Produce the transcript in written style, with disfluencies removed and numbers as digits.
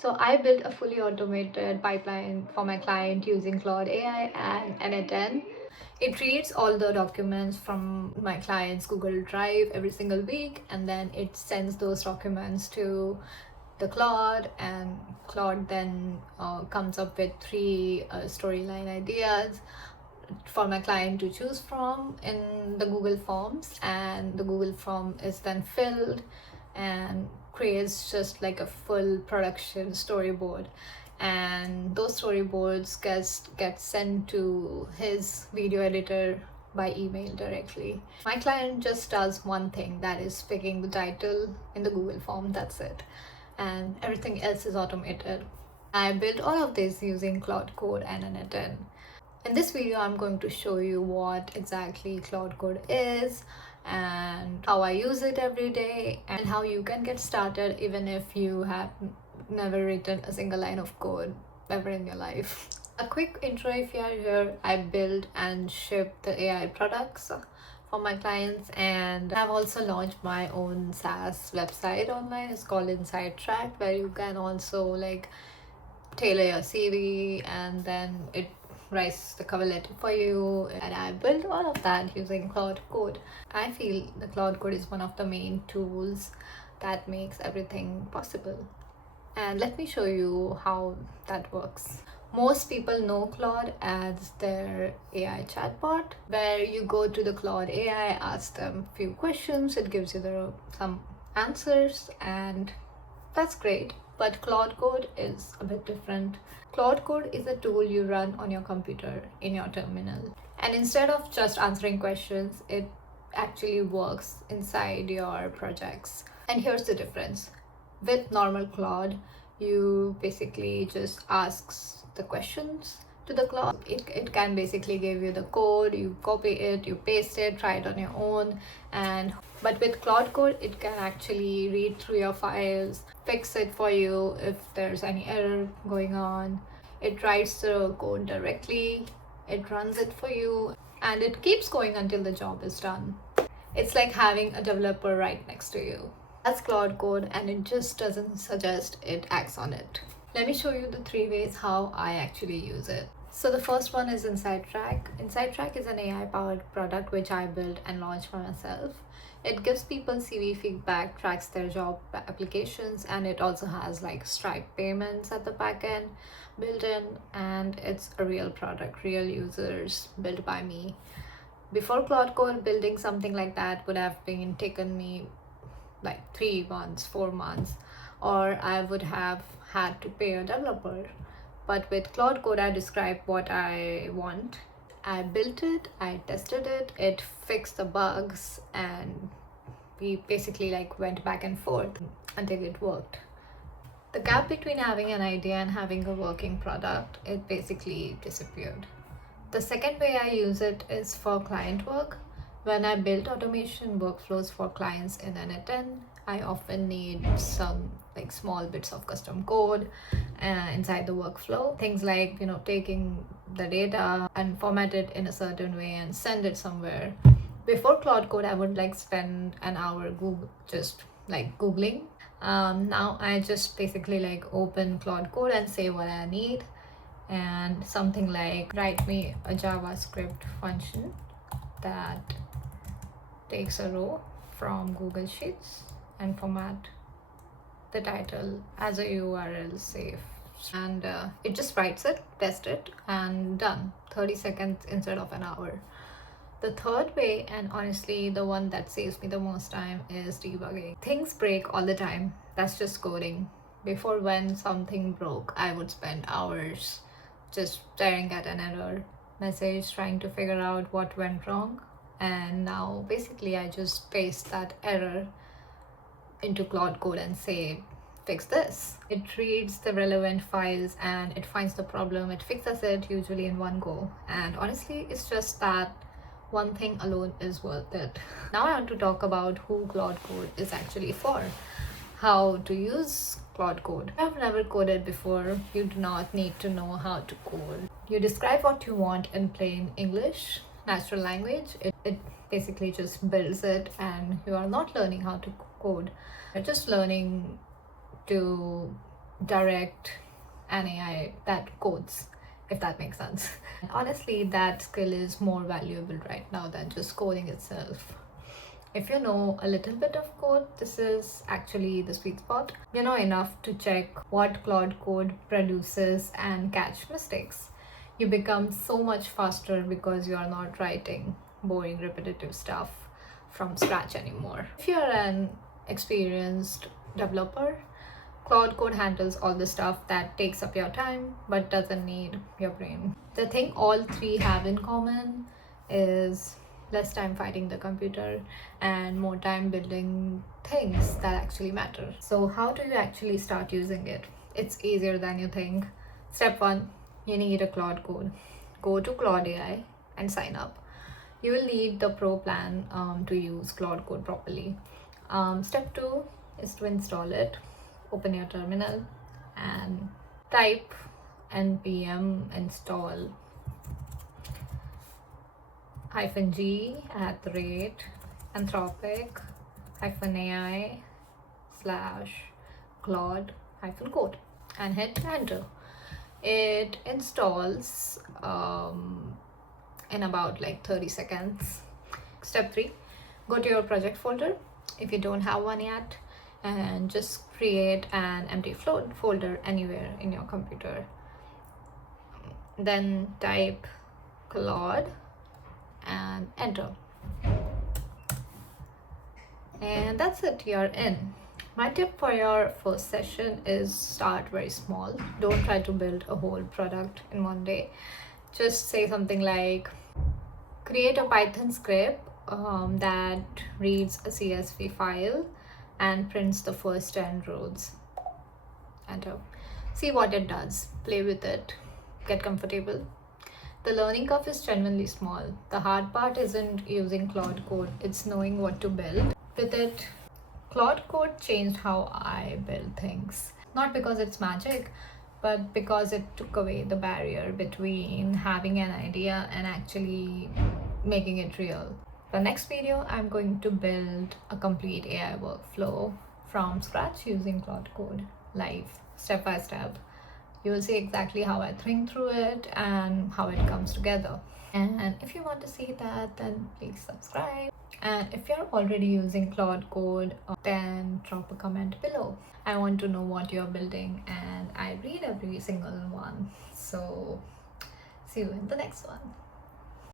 So I built a fully automated pipeline for my client using Claude AI and n8n. It reads all the documents from my client's Google Drive every single week, and then it sends those documents to the Claude, and Claude then comes up with three storyline ideas for my client to choose from in the Google Forms, and the Google form is then filled and creates just like a full production storyboard, and those storyboards get sent to his video editor by email directly. My client just does one thing, that is picking the title in the Google form, that's it, and everything else is automated. I built all of this using Claude Code and n8n. In this video, I'm going to show you what exactly Claude Code is and how I use it every day, and how you can get started even if you have never written a single line of code ever in your life. A quick intro if you are here: I build and ship the AI products for my clients, and I've also launched my own SaaS website online. It's called InsideTrack, where you can also like tailor your CV, and then it writes the cover letter for you, and I built all of that using Claude Code. I feel the Claude Code is one of the main tools that makes everything possible. And let me show you how that works. Most people know Claude as their AI chatbot, where you go to the Claude AI, ask them a few questions, it gives you some answers, and that's great. But Claude Code is a bit different. Claude Code is a tool you run on your computer in your terminal. And instead of just answering questions, it actually works inside your projects. And here's the difference. With normal Claude, you basically just ask the questions to the Claude. It can basically give you the code, you copy it, you paste it, try it on your own. But with Claude Code, it can actually read through your files, fix it for you if there's any error going on. It writes the code directly, it runs it for you, and it keeps going until the job is done. It's like having a developer right next to you. That's Claude Code, and it just doesn't suggest, it acts on it. Let me show you the 3 ways how I actually use it. So the first one is InsideTrack. InsideTrack is an AI-powered product which I built and launched for myself. It gives people CV feedback, tracks their job applications, and it also has like Stripe payments at the back end built in, and it's a real product, real users, built by me. Before Claude Code, building something like that would have been taken me like 3 months, 4 months, or I would have had to pay a developer. But with Claude Code, I describe what I want. I built it, I tested it, it fixed the bugs, and we basically like went back and forth until it worked. The gap between having an idea and having a working product, it basically disappeared. The second way I use it is for client work. When I build automation workflows for clients in n8n, I often need some like small bits of custom code inside the workflow. Things like, taking the data and format it in a certain way and send it somewhere. Before Claude Code, I would like spend an hour just like Googling. Now I just basically like open Claude Code and say what I need, and something like write me a JavaScript function that takes a row from Google Sheets and format the title as a URL safe, and it just writes it, test it, and done. 30 seconds instead of an hour. The third way, and honestly the one that saves me the most time, is debugging. Things break all the time. That's just coding. Before, when something broke, I would spend hours just staring at an error message trying to figure out what went wrong, and now basically I just paste that error into Claude Code and say, fix this. It reads the relevant files and it finds the problem, it fixes it, usually in one go. And honestly, it's just that one thing alone is worth it. Now I want to talk about who Claude Code is actually for. How to use Claude Code. If I've never coded before, you do not need to know how to code. You describe what you want in plain English, natural language. It basically just builds it, and you are not learning how to code. You're just learning to direct an AI that codes, if that makes sense. Honestly, that skill is more valuable right now than just coding itself. If you know a little bit of code, this is actually the sweet spot. You know enough to check what Claude Code produces and catch mistakes. You become so much faster because you are not writing boring, repetitive stuff from scratch anymore. If you're an experienced developer, Claude Code handles all the stuff that takes up your time but doesn't need your brain. The thing all three have in common is less time fighting the computer and more time building things that actually matter. So how do you actually start using it? It's easier than you think. Step 1, you need a Claude Code. Go to Claude AI and sign up. You will need the pro plan to use Claude Code properly. Step 2 is to install it. Open your terminal and type npm install -g @anthropic -ai /claude -code and hit enter. It installs in about like 30 seconds. Step 3, go to your project folder if you don't have one yet, and just create an empty folder anywhere in your computer. Then type Claude and enter. And that's it, you're in. My tip for your first session is start very small. Don't try to build a whole product in one day. Just say something like, create a Python script that reads a CSV file and prints the first 10 rows. Enter. See what it does. Play with it. Get comfortable. The learning curve is genuinely small. The hard part isn't using Claude Code, it's knowing what to build. With it, Claude Code changed how I build things. Not because it's magic, but because it took away the barrier between having an idea and actually making it real. The next video, I'm going to build a complete AI workflow from scratch using Claude Code, live, step by step. You will see exactly how I think through it and how it comes together. And if you want to see that, then please subscribe. And if you're already using Claude Code, then drop a comment below. I want to know what you're building and I read every single one. So see you in the next one.